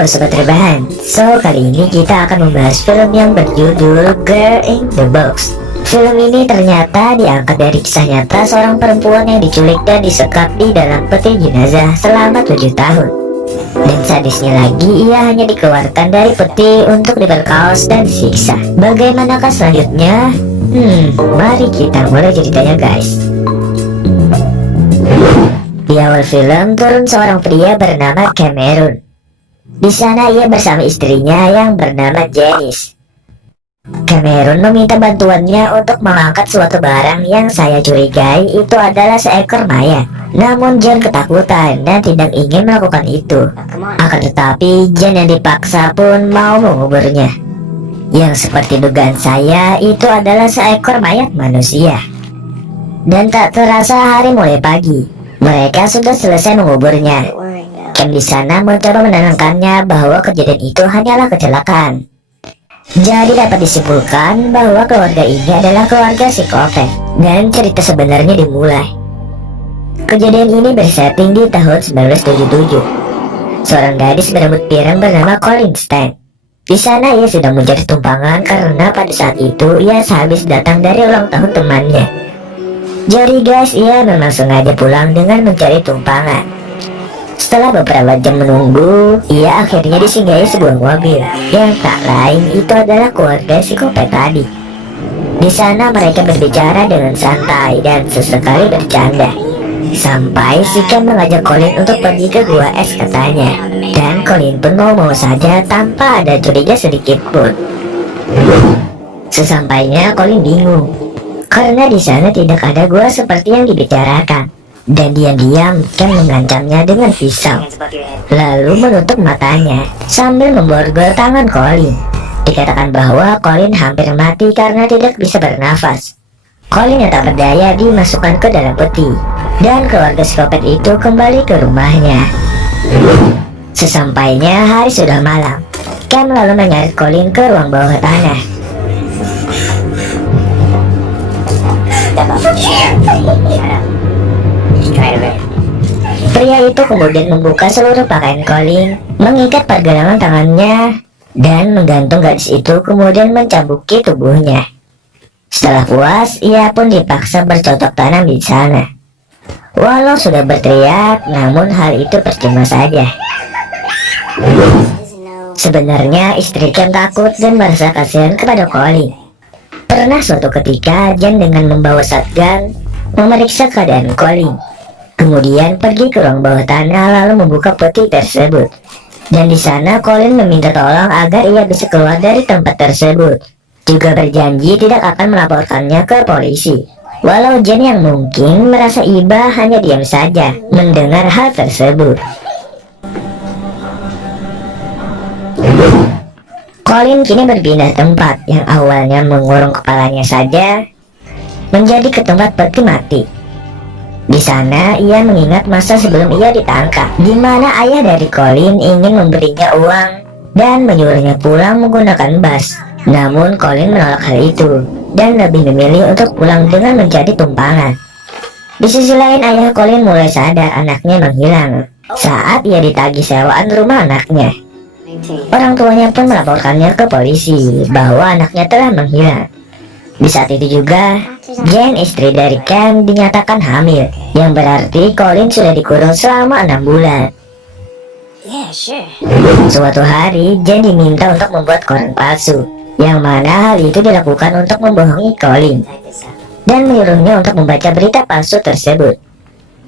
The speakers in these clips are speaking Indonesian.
Halo Sobat Rebahan. Kali ini kita akan membahas film yang berjudul Girl in the Box. Film ini ternyata diangkat dari kisah nyata seorang perempuan yang diculik dan disekap di dalam peti jenazah selama 7 tahun. Dan sadisnya lagi, ia hanya dikeluarkan dari peti untuk diperkaos dan disiksa. Bagaimanakah selanjutnya? Mari kita mulai ceritanya guys. Di awal film turun seorang pria bernama Cameron. Di sana ia bersama istrinya yang bernama Janice. Cameron meminta bantuannya untuk mengangkat suatu barang yang saya curigai itu adalah seekor mayat. Namun Jan ketakutan dan tidak ingin melakukan itu. Akan tetapi Jan yang dipaksa pun mau menguburnya. Yang seperti dugaan saya itu adalah seekor mayat manusia. Dan tak terasa hari mulai pagi. Mereka sudah selesai menguburnya. Cam di sana mencoba menenangkannya bahwa kejadian itu hanyalah kecelakaan. Jadi dapat disimpulkan bahwa keluarga ini adalah keluarga psikopat dan cerita sebenarnya dimulai. Kejadian ini bersetting di tahun 1977. Seorang gadis berambut pirang bernama Colleen Stan. Di sana ia sedang mencari tumpangan karena pada saat itu ia sehabis datang dari ulang tahun temannya. Jadi guys, ia memang sengaja pulang dengan mencari tumpangan. Setelah beberapa jam menunggu, ia akhirnya disinggahi sebuah mobil yang tak lain itu adalah keluarga psikopat tadi. Di sana mereka berbicara dengan santai dan sesekali bercanda. Sampai si Cam mengajak Colleen untuk pergi ke gua es katanya. Dan Colleen pun mau saja tanpa ada curiga sedikit pun. Sesampainya Colleen bingung karena di sana tidak ada gua seperti yang dibicarakan. Dan diam-diam Cam mengancamnya dengan pisau, lalu menutup matanya sambil memborgol tangan Colleen. Dikatakan bahwa Colleen hampir mati karena tidak bisa bernafas. Colleen yang tak berdaya dimasukkan ke dalam peti, dan keluarga psikopat itu kembali ke rumahnya. Sesampainya hari sudah malam, Cam lalu menyeret Colleen ke ruang bawah tanah. Pria itu kemudian membuka seluruh pakaian Colleen, mengikat pergelangan tangannya, dan menggantung gadis itu kemudian mencabuki tubuhnya. Setelah puas, ia pun dipaksa bercocok tanam di sana. Walau sudah berteriak, namun hal itu percuma saja. Sebenarnya istri Cam takut dan merasa kasihan kepada Colleen. Pernah suatu ketika Jan dengan membawa shotgun memeriksa keadaan Colleen. Kemudian pergi ke ruang bawah tanah lalu membuka peti tersebut. Dan di sana Colleen meminta tolong agar ia bisa keluar dari tempat tersebut. Juga berjanji tidak akan melaporkannya ke polisi. Walau Jan yang mungkin merasa iba hanya diam saja mendengar hal tersebut. Colleen kini berpindah tempat yang awalnya mengurung kepalanya saja menjadi ke tempat peti mati. Di sana ia mengingat masa sebelum ia ditangkap, di mana ayah dari Colleen ingin memberinya uang dan menyuruhnya pulang menggunakan bus. Namun Colleen menolak hal itu dan lebih memilih untuk pulang dengan menjadi tumpangan. Di sisi lain ayah Colleen mulai sadar anaknya menghilang saat ia ditagih sewaan rumah anaknya. Orang tuanya pun melaporkannya ke polisi bahwa anaknya telah menghilang. Di saat itu juga Jan, istri dari Cam, dinyatakan hamil, yang berarti Colleen sudah dikurung selama 6 bulan. Suatu hari Jan diminta untuk membuat koran palsu, yang mana hal itu dilakukan untuk membohongi Colleen dan menyuruhnya untuk membaca berita palsu tersebut.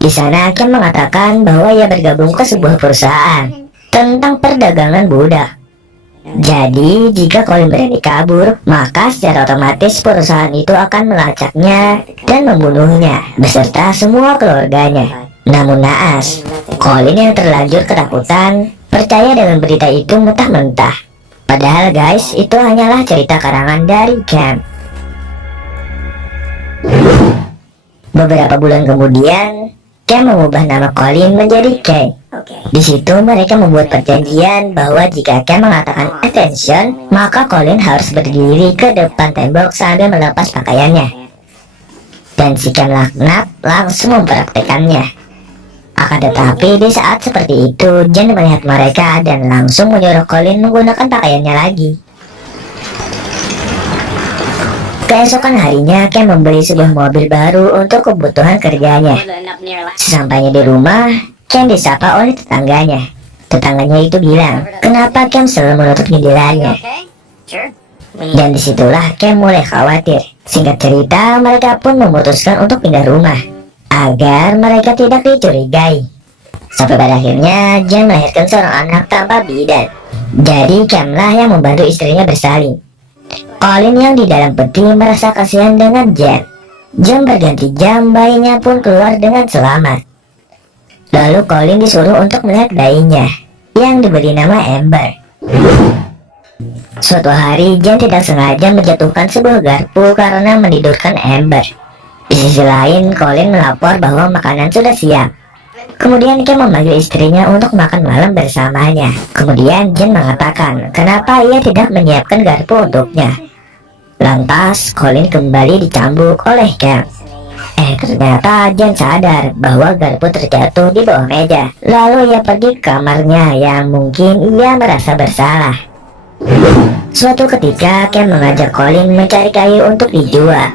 Di sana Cam mengatakan bahwa ia bergabung ke sebuah perusahaan tentang perdagangan budak. Jadi jika Colleen berani kabur, maka secara otomatis perusahaan itu akan melacaknya dan membunuhnya beserta semua keluarganya. Namun naas, Colleen yang terlanjur ketakutan percaya dengan berita itu mentah-mentah. Padahal guys, itu hanyalah cerita karangan dari Cam. Beberapa bulan kemudian, Cam mengubah nama Colleen menjadi Kay. Di situ mereka membuat perjanjian bahwa jika Cam mengatakan attention, maka Colleen harus berdiri ke depan tembok sambil melepas pakaiannya. Dan si Cam laknat langsung mempraktekannya. Akan tetapi di saat seperti itu, Jen melihat mereka dan langsung menyuruh Colin menggunakan pakaiannya lagi. Keesokan harinya, Cam membeli sebuah mobil baru untuk kebutuhan kerjanya. Sesampainya di rumah, Cam disapa oleh tetangganya. Tetangganya itu bilang, kenapa Cam selalu menutup jendelanya? Dan disitulah Cam mulai khawatir. Singkat cerita, mereka pun memutuskan untuk pindah rumah agar mereka tidak dicurigai. Sampai pada akhirnya Jen melahirkan seorang anak tanpa bidan. Jadi Cam lah yang membantu istrinya bersalin. Colin yang di dalam peti merasa kasihan dengan Jen. Jam berganti jam, bayinya pun keluar dengan selamat. Lalu Colin disuruh untuk melihat bayinya yang diberi nama Amber. Suatu hari Jen tidak sengaja menjatuhkan sebuah garpu karena menidurkan Amber. Di sisi lain, Colin melapor bahwa makanan sudah siap. Kemudian Cam memanggil istrinya untuk makan malam bersamanya. Kemudian Jen mengatakan kenapa ia tidak menyiapkan garpu untuknya. Lantas Colin kembali dicambuk oleh Cam. Ternyata Jen sadar bahwa garpu terjatuh di bawah meja. Lalu ia pergi ke kamarnya yang mungkin ia merasa bersalah. Suatu ketika Cam mengajak Colin mencari kayu untuk dijual.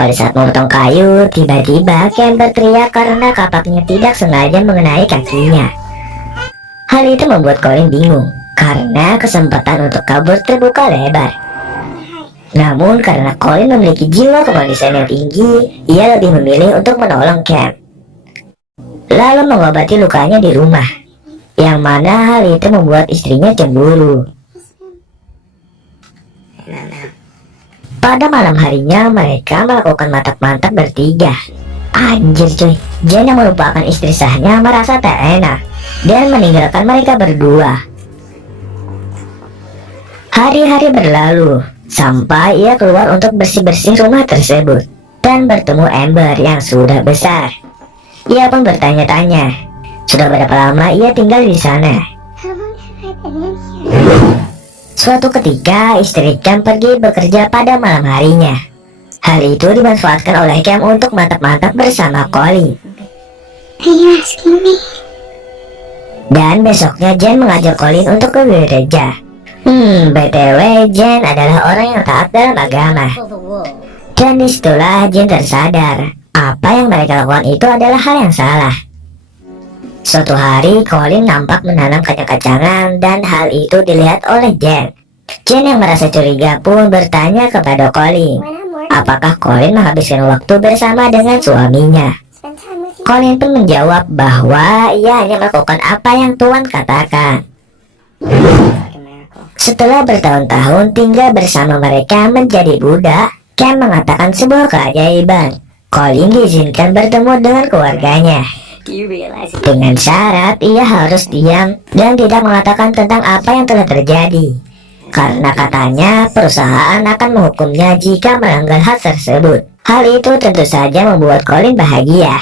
Pada saat memotong kayu, tiba-tiba Cam berteriak karena kapaknya tidak sengaja mengenai kakinya. Hal itu membuat Colin bingung karena kesempatan untuk kabur terbuka lebar. Namun karena Colin memiliki jiwa kemanusiaan yang tinggi, ia lebih memilih untuk menolong Cam, lalu mengobati lukanya di rumah, yang mana hal itu membuat istrinya cemburu. Pada malam harinya mereka melakukan mantap-mantap bertiga. Anjir cuy, Jen yang merupakan istri sahnya merasa tak enak dan meninggalkan mereka berdua. Hari-hari berlalu sampai ia keluar untuk bersih-bersih rumah tersebut dan bertemu Amber yang sudah besar. Ia pun bertanya-tanya, sudah berapa lama ia tinggal di sana? Suatu ketika istri Cam pergi bekerja pada malam harinya. Hal itu dimanfaatkan oleh Cam untuk mantap-mantap bersama Colin. Dan besoknya Jen mengajak Colin untuk ke gereja. BTW Jen adalah orang yang taat dalam agama. Dan disitulah Jen tersadar apa yang mereka lakukan itu adalah hal yang salah. Suatu hari Colin nampak menanam kacang-kacangan dan hal itu dilihat oleh Jen. Jen yang merasa curiga pun bertanya kepada Colin, apakah Colin menghabiskan waktu bersama dengan suaminya. Colin pun menjawab bahwa ia hanya melakukan apa yang Tuhan katakan. Setelah bertahun-tahun tinggal bersama mereka menjadi budak, Cam mengatakan sebuah keajaiban. Colin diizinkan bertemu dengan keluarganya. Dengan syarat ia harus diam dan tidak mengatakan tentang apa yang telah terjadi, karena katanya perusahaan akan menghukumnya jika melanggar hal tersebut. Hal itu tentu saja membuat Colin bahagia.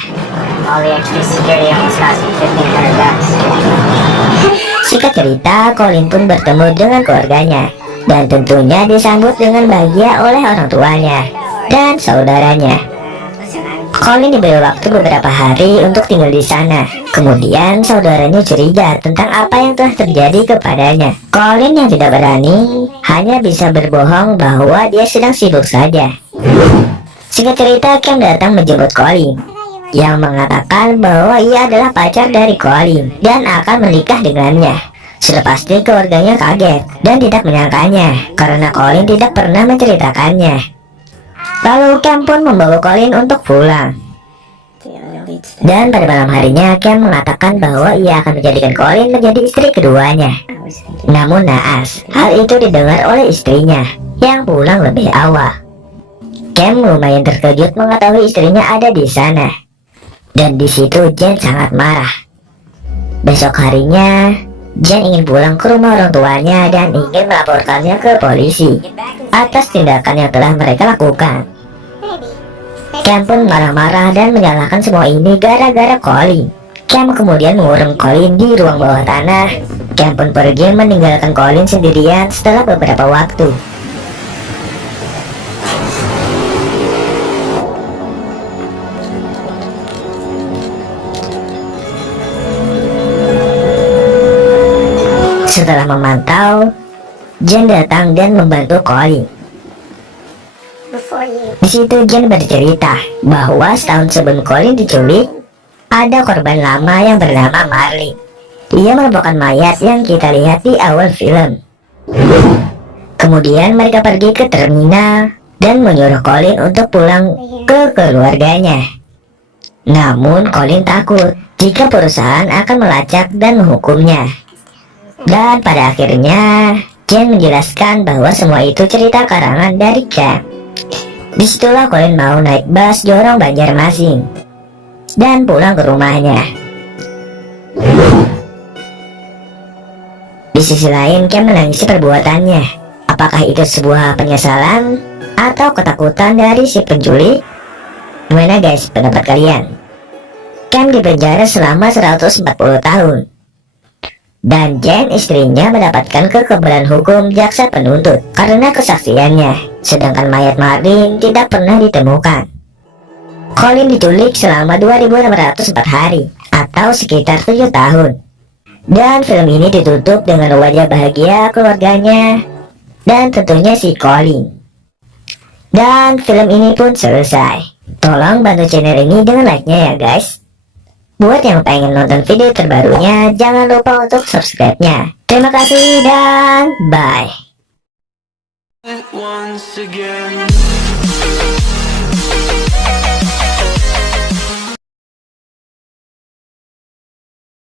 Singkat cerita, Colin pun bertemu dengan keluarganya dan tentunya disambut dengan bahagia oleh orang tuanya dan saudaranya. Colin diberi waktu beberapa hari untuk tinggal di sana. Kemudian saudaranya curiga tentang apa yang telah terjadi kepadanya. Colin yang tidak berani hanya bisa berbohong bahwa dia sedang sibuk saja. Singkat cerita, Cam datang menjemput Colin yang mengatakan bahwa ia adalah pacar dari Colin dan akan menikah dengannya. Sudah pasti keluarganya kaget dan tidak menyangkanya karena Colin tidak pernah menceritakannya. Lalu Cam pun membawa Colin untuk pulang. Dan pada malam harinya Cam mengatakan bahwa ia akan menjadikan Colin menjadi istri keduanya. Namun naas, hal itu didengar oleh istrinya yang pulang lebih awal. Cam lumayan terkejut mengetahui istrinya ada di sana. Dan di situ Jen sangat marah. Besok harinya Jen ingin pulang ke rumah orang tuanya dan ingin melaporkannya ke polisi atas tindakan yang telah mereka lakukan. Cam pun marah-marah dan menyalahkan semua ini gara-gara Colin. Cam kemudian mengurung Colin di ruang bawah tanah. Cam pun pergi meninggalkan Colin sendirian setelah beberapa waktu. Setelah memantau, Jen datang dan membantu Colin. Di situ Jen bercerita bahwa setahun sebelum Colin diculik, ada korban lama yang bernama Marley. Dia merupakan mayat yang kita lihat di awal film. Kemudian mereka pergi ke terminal dan menyuruh Colin untuk pulang ke keluarganya. Namun Colin takut jika perusahaan akan melacak dan menghukumnya. Dan pada akhirnya Jen menjelaskan bahwa semua itu cerita karangan dari Cam. Disitulah Colin mau naik bus Jorong Banjarmasin dan pulang ke rumahnya. Di sisi lain Cam menangisi perbuatannya. Apakah itu sebuah penyesalan atau ketakutan dari si penculik? Gimana guys pendapat kalian? Cam dipenjara selama 140 tahun. Dan Jen istrinya mendapatkan kekebalan hukum jaksa penuntut karena kesaksiannya, sedangkan mayat Marlin tidak pernah ditemukan. Colin diculik selama 2604 hari atau sekitar 7 tahun. Dan film ini ditutup dengan wajah bahagia keluarganya dan tentunya si Colin. Dan film ini pun selesai. Tolong bantu channel ini dengan like-nya ya guys. Buat yang pengen nonton video terbarunya, jangan lupa untuk subscribe-nya. Terima kasih dan bye. Once again.